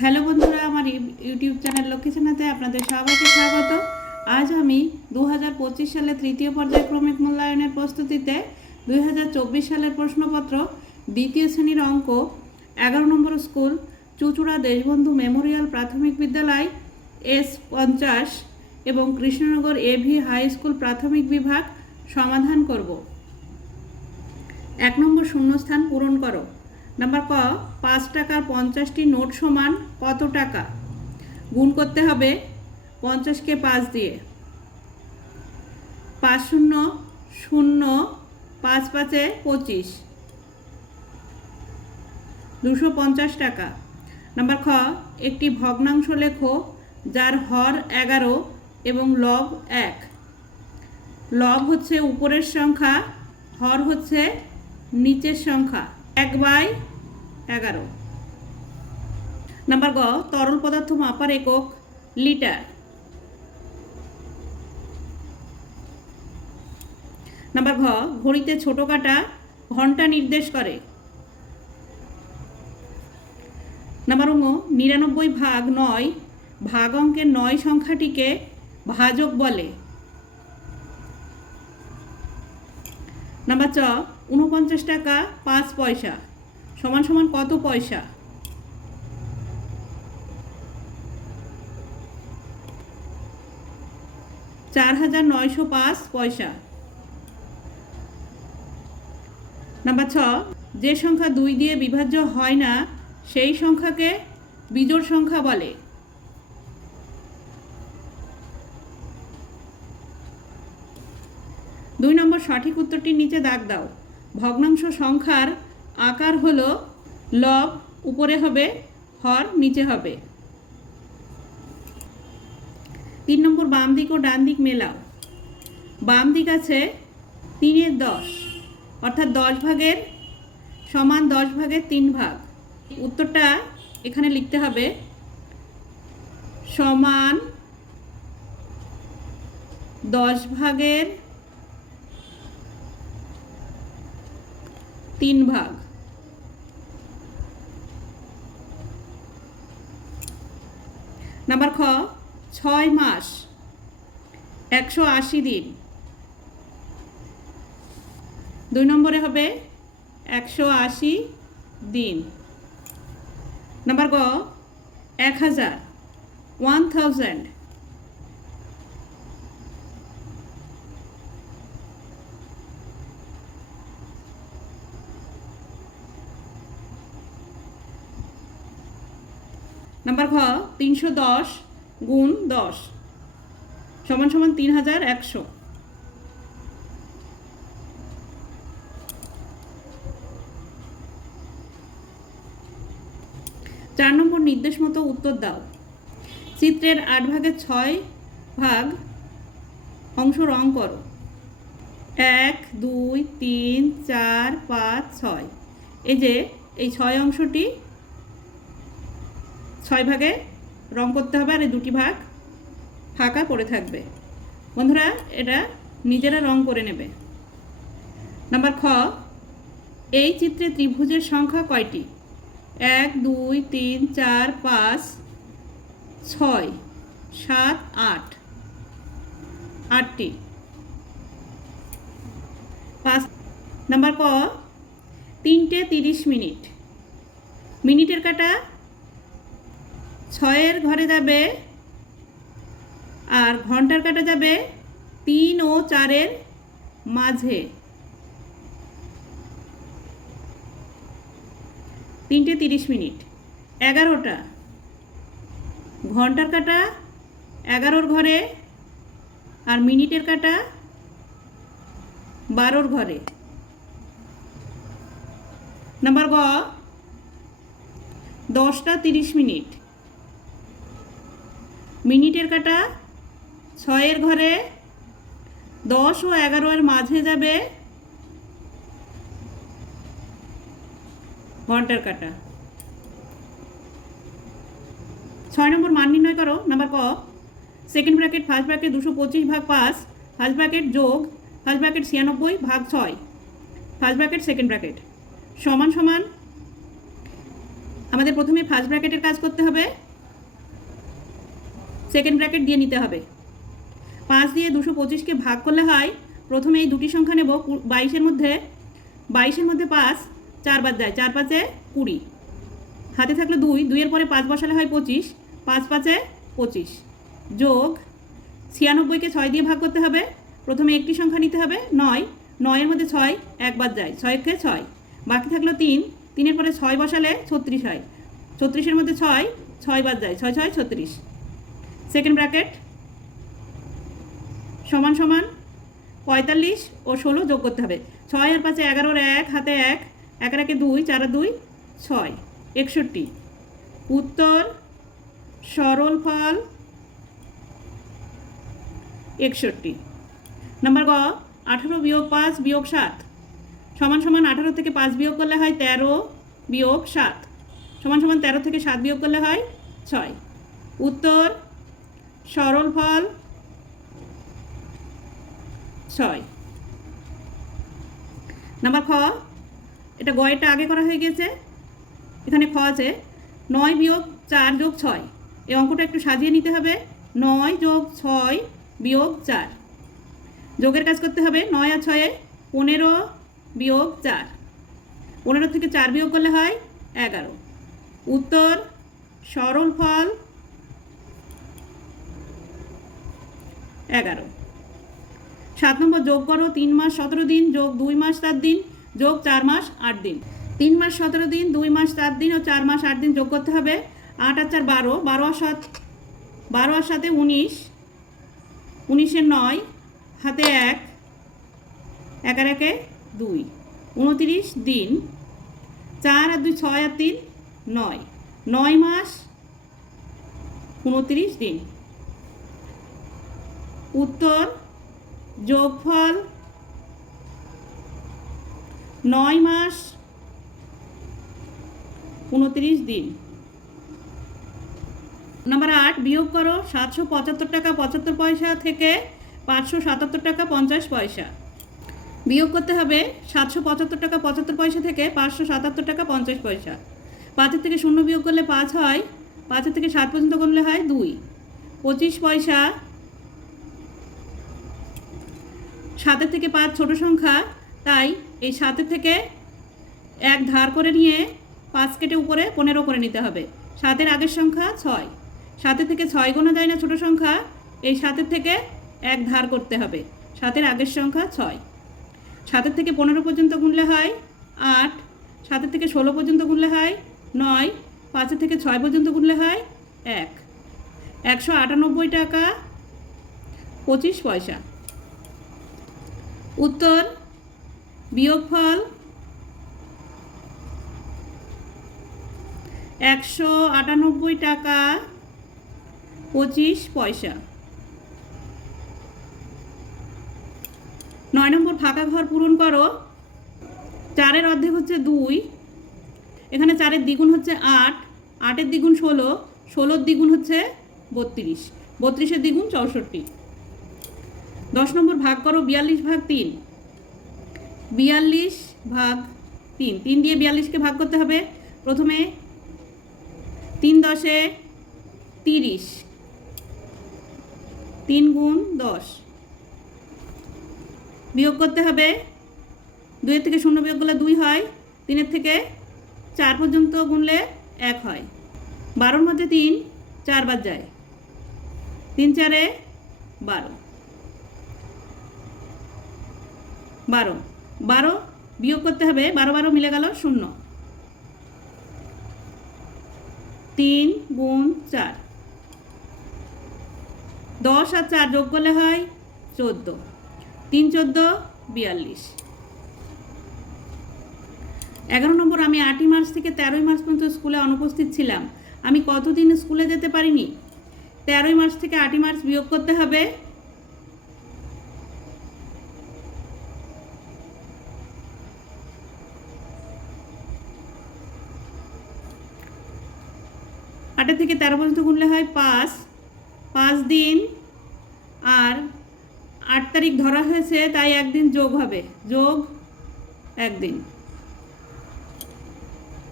Hello বন্ধুরা, আমার ইউ- ইউটিউব চ্যানেল লক্ষ্মী সেনাতে আপনাদের সবাইকে স্বাগত। আজ আমি দু হাজার পঁচিশ সালে তৃতীয় পর্যায় ক্রমিক মূল্যায়নের প্রস্তুতিতে দুই হাজার চব্বিশ সালের প্রশ্নপত্র, দ্বিতীয় শ্রেণির অঙ্ক, এগারো নম্বর স্কুল, চুচুড়া দেশবন্ধু মেমোরিয়াল প্রাথমিক বিদ্যালয়, এস পঞ্চাশ এবং কৃষ্ণনগর এভি হাই স্কুল প্রাথমিক বিভাগ সমাধান করব। এক নম্বর শূন্যস্থান পূরণ করো। নাম্বার ক পাঁচ টাকার পঞ্চাশটি নোট সমান কত টাকা? গুণ করতে হবে পঞ্চাশকে পাঁচ দিয়ে। পাঁচ শূন্য শূন্য, পাঁচ পাঁচে পঁচিশ। দুশো পঞ্চাশ টাকা। নাম্বার খ, একটি ভগ্নাংশ লেখো যার হর এগারো এবং লব এক। লব হচ্ছে উপরের সংখ্যা, হর হচ্ছে নিচের সংখ্যা। এক বাই এগারো। নাম্বার গ, তরল পদার্থ মাপার একক লিটার। নাম্বার ঘ, ঘড়িতে ছোট কাটা ঘণ্টা নির্দেশ করে। নাম্বার উঙ্গ নিরানব্বই ভাগ নয় ভাগ অঙ্কের নয় সংখ্যাটিকে ভাজক বলে। নাম্বার চ উনপঞ্চাশ টাকা পাঁচ পয়সা। সমান সমান কত পয়সা? চার হাজার নয়শো পাঁচ পয়সা। নাম্বার ছ, যে সংখ্যা দুই দিয়ে বিভাজ্য হয় না, সেই সংখ্যাকে বিজোড় সংখ্যা বলে। দুই নম্বর সঠিক উত্তরটির নিচে দাগ দাও। ভগ্নাংশ সংখ্যার আকার হলো লব, উপরে হবে হর, নিচে হবে। তিন নম্বর বাম দিক ও ডান দিক মেলাও। বাম দিক আছে তিনের দশ, অর্থাৎ দশ ভাগের সমান দশ ভাগের তিন ভাগ। উত্তরটা এখানে লিখতে হবে সমান দশ ভাগের তিন ভাগ। নাম্বার খ, ছয় মাস, একশো আশি দিন। দুই নম্বরে হবে একশো আশি দিন। নাম্বার গ, এক হাজার ওয়ান থাউজেন্ড নাম্বার ঘ, তিনশো দশ গুণ দশ, সমান সমান তিন হাজার একশো। চার নম্বর নির্দেশ মতো উত্তর দাও। চিত্রের আট ভাগের ছয় ভাগ অংশ রং করো। এক, দুই, তিন, চার, পাঁচ, ছয়। এই যে, এই ছয় অংশটি ছয় ভাগে রং করতে হবে আর এই দুটি ভাগ ফাঁকা পড়ে থাকবে। বন্ধুরা, এটা নিজেরা রং করে নেবে। নাম্বার খ, এই চিত্রে ত্রিভুজের সংখ্যা কয়টি? এক, দুই, তিন, চার, পাঁচ, ছয়, সাত, আট, আটটি। পাঁচ, নাম্বার ক, তিনটে তিরিশ মিনিট। মিনিটের কাটা ছয়ের ঘরে যাবে আর ঘণ্টার কাটা যাবে তিন ও চারের মাঝে। তিনটে তিরিশ মিনিট। এগারোটা। ঘণ্টার কাটা এগারোর ঘরে আর মিনিটের কাটা বারোর ঘরে। নাম্বার গ, দশটা তিরিশ মিনিট। মিনিটের কাটা। ছয়ের ঘরে দশ ও এগারো এর মাঝে যাবে। ঘণ্টার কাটা। ছয় নম্বর মান নির্ণয় করো, নাম্বার ক। সেকেন্ড ব্র্যাকেট ফার্স্ট ব্র্যাকেট দুশো পঁচিশ ভাগ পাঁচ, ফার্স্ট ব্র্যাকেট যোগ, ফার্স্ট ব্র্যাকেট ছিয়ানব্বই ভাগ ছয়, ফার্স্ট ব্র্যাকেট সেকেন্ড ব্র্যাকেট। সমান সমান আমাদের প্রথমে ফার্স্ট ব্র্যাকেটের কাজ করতে হবে। সেকেন্ড ব্র্যাকেট দিয়ে নিতে হবে। পাঁচ দিয়ে দুশো পঁচিশকে ভাগ করলে হয়, প্রথমে এই দুটি সংখ্যা নেব বাইশের মধ্যে বাইশের মধ্যে পাঁচ, চার বাদ যায়, চার পাঁচে কুড়ি। হাতে থাকলে দুই, দুইয়ের পরে পাঁচ বসালে হয় পঁচিশ, পাঁচ পাঁচে পঁচিশ। যোগ ছিয়ানব্বইকে ছয় দিয়ে ভাগ করতে হবে, প্রথমে একটি সংখ্যা নিতে হবে, নয়, নয়ের মধ্যে ছয় একবার যায়, ছয়কে ছয়। বাকি থাকল তিন, তিনের পরে ছয় বসালে ছত্রিশ হয়। ছত্রিশের মধ্যে ছয় ছয় বাদ যায়, ছয় ছয়, ছত্রিশ। Second bracket. সমান সমান পঁয়তাল্লিশ ও ষোলো যোগ করতে হবে। ছয় আর পাঁচে এগারোর এক, হাতে এক এক একে দুই, চার দুই, ছয়। একষট্টি। উত্তর সরল ফল একষট্টি। নাম্বার গ, আঠারো বিয়োগ পাঁচ বিয়োগ সাত। সমান সমান আঠারো থেকে পাঁচ বিয়োগ করলে হয় তেরো বিয়োগ সাত। সমান সমান তেরো থেকে সাত বিয়োগ করলে হয় ছয়। উত্তর সরল ফল ছয়। নাম্বার খ, এটা গয়েরটা আগে করা হয়ে গেছে। এখানে খ আছে, নয় বিয়োগ চার যোগ ছয়। এই অঙ্কটা একটু সাজিয়ে নিতে হবে। নয় যোগ ছয় বিয়োগ চার। যোগের কাজ করতে হবে, নয় আর ছয়ে পনেরো বিয়োগ চার। পনেরো থেকে চার বিয়োগ করলে হয় এগারো। উত্তর, সরল ফল এগারো। সাত নম্বর, যোগ করো তিন মাস সতেরো দিন, যোগ দুই মাস সাত দিন, যোগ চার মাস আট দিন। তিন মাস সতেরো দিন, দুই মাস সাত দিন ও চার মাস আট দিন যোগ করতে হবে। আট আর চার বারো বারো আর সাত, বারো আর সাথে উনিশ, উনিশে নয় হাতে এক এক আর একে দুই, উনতিরিশ দিন, চার আর দুই ছয় আর তিন, নয় নয় মাস উনতিরিশ দিন। উত্তর, যোগফল নয় মাস উনত্রিশ দিন। নাম্বার আট, বিয়োগ করো সাতশো পঁচাত্তর টাকা পঁচাত্তর পয়সা থেকে পাঁচশো সাতাত্তর টাকা পঞ্চাশ পয়সা। বিয়োগ করতে হবে সাতশো পঁচাত্তর টাকা পঁচাত্তর পয়সা থেকে পাঁচশো সাতাত্তর টাকা পঞ্চাশ পয়সা। পাঁচের থেকে শূন্য বিয়োগ করলে পাঁচ হয়, পাঁচের থেকে সাত পর্যন্ত করলে হয় দুই। পঁচিশ পয়সা সাতের থেকে পাঁচ ছোট সংখ্যা, তাই এই সাতের থেকে এক ধার করে নিয়ে পাঁচ কেটে উপরে পনেরো করে নিতে হবে। সাতের আগের সংখ্যা ছয়। সাতের থেকে ছয় গোনা যায় না ছোট সংখ্যা, এই সাতের থেকে এক ধার করতে হবে। সাতের আগের সংখ্যা ছয়। সাতের থেকে পনেরো পর্যন্ত গুনলে হয় আট। সাতের থেকে ষোলো পর্যন্ত গুনলে হয় নয়। পাঁচের থেকে ছয় পর্যন্ত গুনলে হয় এক। একশো আটানব্বই টাকা পঁচিশ পয়সা। উত্তর, বিয়োগফল একশো আটানব্বই টাকা পঁচিশ পয়সা। নয় নম্বর ফাঁকা ঘর পূরণ করো। চারের অর্ধেক হচ্ছে দুই। এখানে চারের দ্বিগুণ হচ্ছে আট। আটের দ্বিগুণ ষোলো। ষোলোর দ্বিগুণ হচ্ছে বত্রিশ। বত্রিশের দ্বিগুণ চৌষট্টি। দশ নম্বর ভাগ করো, বিয়াল্লিশ ভাগ তিন। বিয়াল্লিশ ভাগ তিন। তিন দিয়ে বিয়াল্লিশকে ভাগ করতে হবে। প্রথমে তিন দশে তিরিশ। তিন গুণ দশ। বিয়োগ করতে হবে। দুইয়ের থেকে শূন্য বিয়োগ করলে দুই হয়। তিনের থেকে চার পর্যন্ত গুনলে এক হয়। বারোর মধ্যে তিন চারবার যায়। তিন চারে বারো। বারো। বারো বিয়োগ করতে হবে, বারো বারো মিলে গেল শূন্য। তিন গুণ চার। দশ আর চার যোগ করলে হয় চোদ্দ। তিন চোদ্দ, বিয়াল্লিশ। এগারো নম্বর, আমি আটই মার্চ থেকে তেরোই মার্চ পর্যন্ত স্কুলে অনুপস্থিত ছিলাম। আমি কতদিন স্কুলে যেতে পারিনি? তেরোই মার্চ থেকে আটই মার্চ বিয়োগ করতে হবে আটের থেকে তেরো পর্যন্ত গুনলে হয় পাঁচ। পাঁচ দিন আর আট তারিখ ধরা হয়েছে, তাই একদিন যোগ হবে। যোগ একদিন।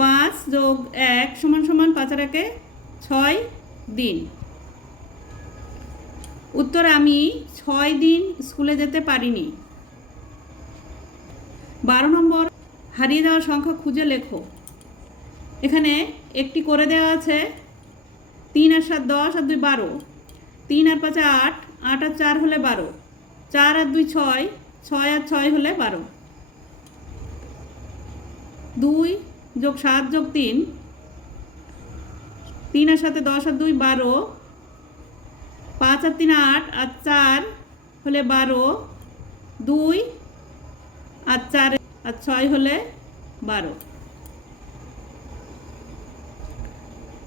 পাঁচ যোগ এক সমান সমান পাঁচ আর একে ছয় দিন। উত্তর, আমি ছয় দিন স্কুলে যেতে পারিনি। বারো নম্বর, হারিয়ে যাওয়া সংখ্যা খুঁজে লেখো। এখানে একটি করে দেওয়া আছে। তিন আর সাত দশ আর দুই বারো। তিন আর পাঁচে আট আট আর চার হলে বারো। চার আর দুই ছয় ছয় আর ছয় হলে বারো। দুই যোগ সাত যোগ তিন। তিন আর সাথে দশ আর দুই বারো। পাঁচ আর তিন আট আর চার হলে বারো। দুই আর চার আর ছয় হলে বারো।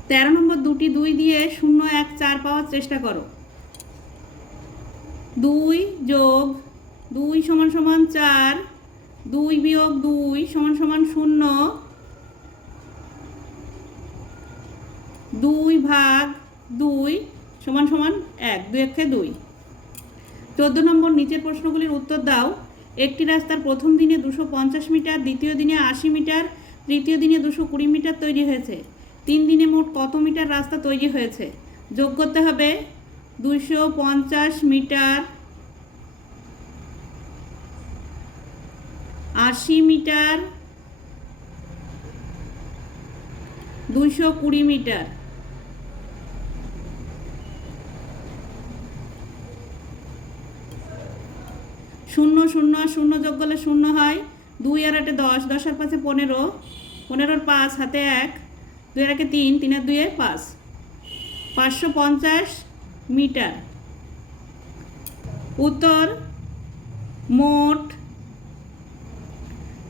তেরো নম্বর দুটি দুই দিয়ে শূন্য এক চার পাওয়ার চেষ্টা করো। দুই যোগ দুই সমান সমান চার, দুই বিয়োগ দুই সমান সমান শূন্য, দুই ভাগ দুই সমান সমান এক, দুই একে দুই। চোদ্দ নম্বর নিচের প্রশ্নগুলির উত্তর দাও। একটি রাস্তার প্রথম দিনে দুশো পঞ্চাশ মিটার, দ্বিতীয় দিনে আশি মিটার, তৃতীয় দিনে দুশো কুড়ি মিটার তৈরি হয়েছে। তিন দিনে মোট কত মিটার রাস্তা তৈরি হয়েছে? যোগ করতে হবে দুশো পঞ্চাশ মিটার আশি মিটার দুইশো কুড়ি মিটার। শূন্য শূন্য শূন্য যোগ করলে শূন্য হয় দুই আর আটে দশ দশ আর পাঁচে পনেরো, পনেরোর পাঁচ, হাতে এক। দুই আর একে তিন তিনের দুয়ে পাঁচ। পাঁচশো পঞ্চাশ মিটার। উত্তর, মোট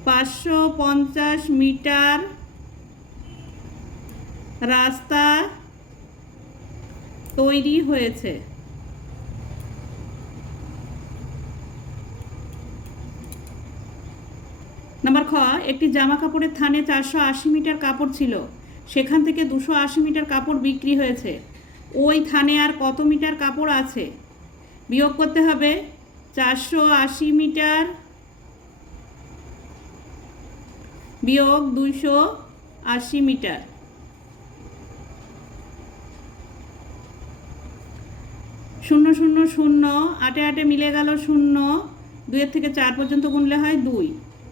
পাঁচশো পঞ্চাশ মিটার রাস্তা তৈরি হয়েছে। নাম্বার খ, একটি জামা কাপড়ের থানে চারশো আশি মিটার কাপড় ছিল। সেখান থেকে দুশো আশি মিটার কাপড় বিক্রি হয়েছে। ওই থানে আর কত মিটার কাপড় আছে? বিয়োগ করতে হবে চারশো আশি মিটার। বিয়োগ দুইশো আশি মিটার। শূন্য শূন্য শূন্য, আটে আটে মিলে গেল শূন্য। দুইয়ের থেকে চার পর্যন্ত গুনলে হয় দুই।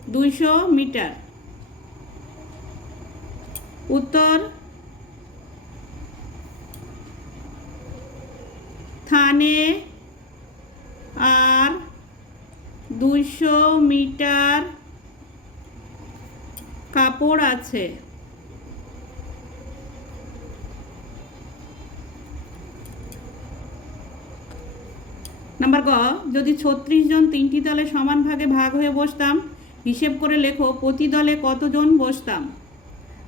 দুইশো মিটার। উত্তর থানে আর দুইশো মিটার কাপড় আছে। নাম্বার গ, যদি ছত্রিশ জন তিনটি দলে সমান ভাগে ভাগ হয়ে বসতাম, হিসেব করে লেখো প্রতি দলে কতজন বসতাম?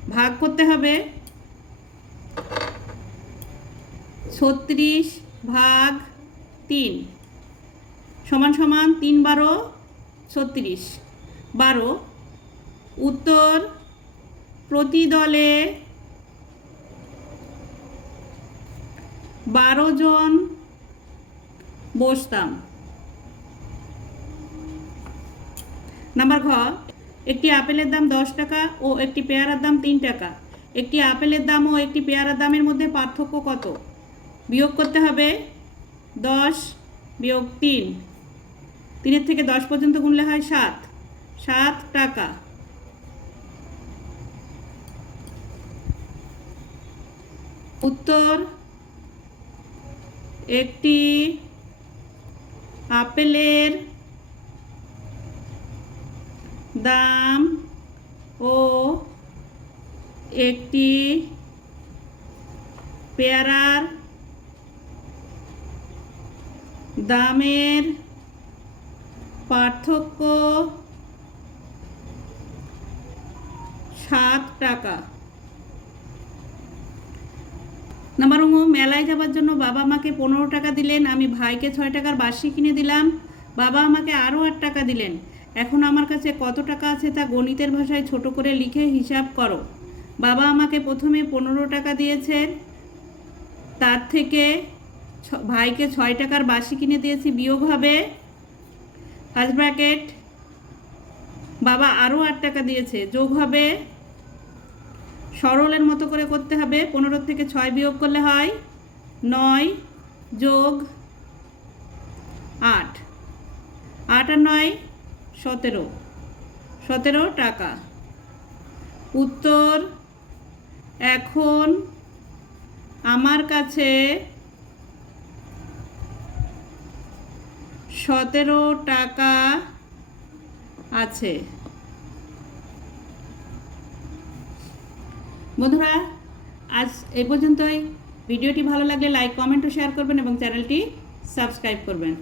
ভাগ করতে হবে। ছত্রিশ ভাগ তিন। সমান সমান তিন বারো, ছত্রিশ। বারো। উত্তর প্রতি দলে বারো জন বসতাম। নাম্বার ঘ। একটি আপেলের দাম দশ টাকা ও একটি পেয়ারার দাম তিন টাকা। একটি আপেলের দাম ও একটি পেয়ারার দামের মধ্যে পার্থক্য কত? বিয়োগ করতে হবে দশ বিয়োগ তিন। তিনের থেকে দশ পর্যন্ত গুনলে হয় সাত। সাত টাকা। উত্তর, একটি আপেলের দাম ও একটি পেয়ারার দামের পার্থক্য সাত টাকা। নাম্বার উমো, মেলায় যাবার জন্য বাবা আমাকে পনেরো টাকা দিলেন, আমি ভাইকে ছয় টাকার বাসি কিনে দিলাম, বাবা আমাকে আরও আট টাকা দিলেন। এখন আমার কাছে কত টাকা আছে তা গণিতের ভাষায় ছোট করে লিখে হিসাব করো। বাবা আমাকে প্রথমে পনেরো টাকা দিয়েছেন। তার থেকে ভাইকে ছয় টাকার বাসি কিনে দিয়েছি বিয়োগ হবে। ফার্স্ট ব্র্যাকেট বাবা আরও আট টাকা দিয়েছে, যোগ হবে। সরলের মতো করে করতে হবে, পনেরো থেকে ছয় বিয়োগ করলে হয় নয় যোগ আট। আট আর নয় সতেরো। সতেরো টাকা। উত্তর, এখন আমার কাছে সতেরো টাকা আছে। বন্ধুরা, আজ এই পর্যন্তই। ভিডিওটি ভালো লাগলে লাইক, কমেন্ট ও শেয়ার করবেন এবং চ্যানেলটি সাবস্ক্রাইব করবেন।